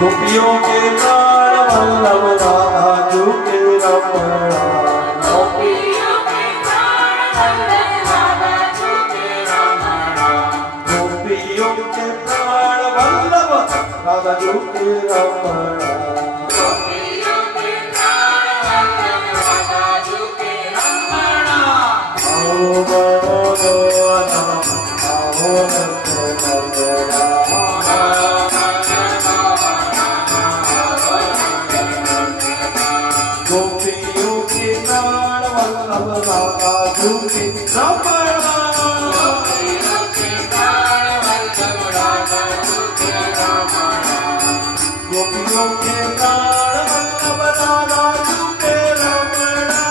गोपियों के प्राण वल्लभ राधा जू के रमणा गोपियों के प्राण वल्लभ राधा जू के रमणा गोपियों के प्राण वल्लभ राधा जू के रमणा गोपियों के प्राण वल्लभ राधा जू के रमणा आओ मनोरना आओ नंदना गोपियों के प्राण वल्लभ राधा जू के रमणा गोपियों के प्राण वल्लभ राधा जू के रमणा गोपियों के प्राण वल्लभ राधा जू के रमणा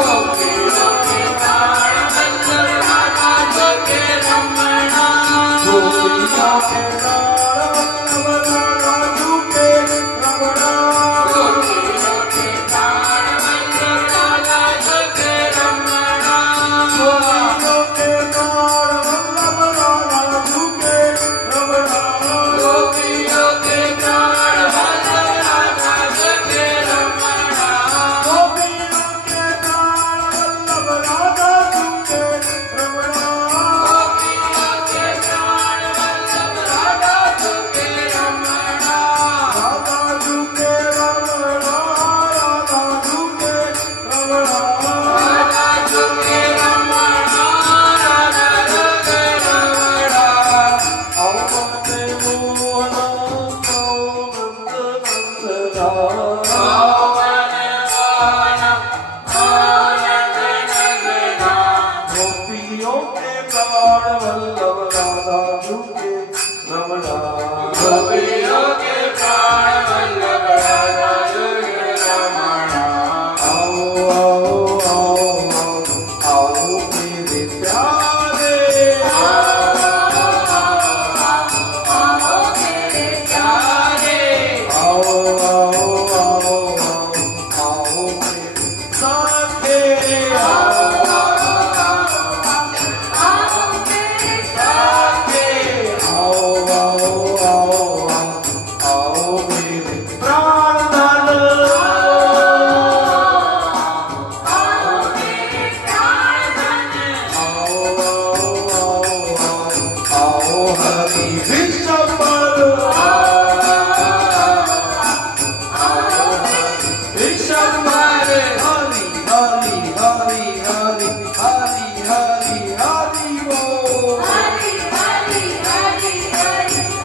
गोपियों के प्राण वल्लभ राधा जू के रमणा गोपियों के प्राण वल्लभ राधा जू के रमणा गोपियों के प्राण वल्लभ राधा जू के रमणा गोपियों के प्राण वल्लभ राधा जू के रमणा गोपियों के प्राण वल्लभ राधा जू के रमणा गोपियों के प्राण वल्लभ राधा जू के रमणा गोपियों के प्राण वल्लभ राधा जू के रमणा राधा जू के रमणा राधा जू के रमणा राधा जू के रमणा राधा जू के रमणा आओ वंदे मोहन आओ नंदनंदना गोपियों के प्राण वल्लभ राधा जू के रमणा गोपियों के प्राण वल्लभ राधा जू के रमणा आओ आओ आओ आओ आओ मेरे प्यारे मेरे प्यारे आओ आओ आओ आओ आओ मेरे साथे आओ आओ मेरे साथे आओ आओ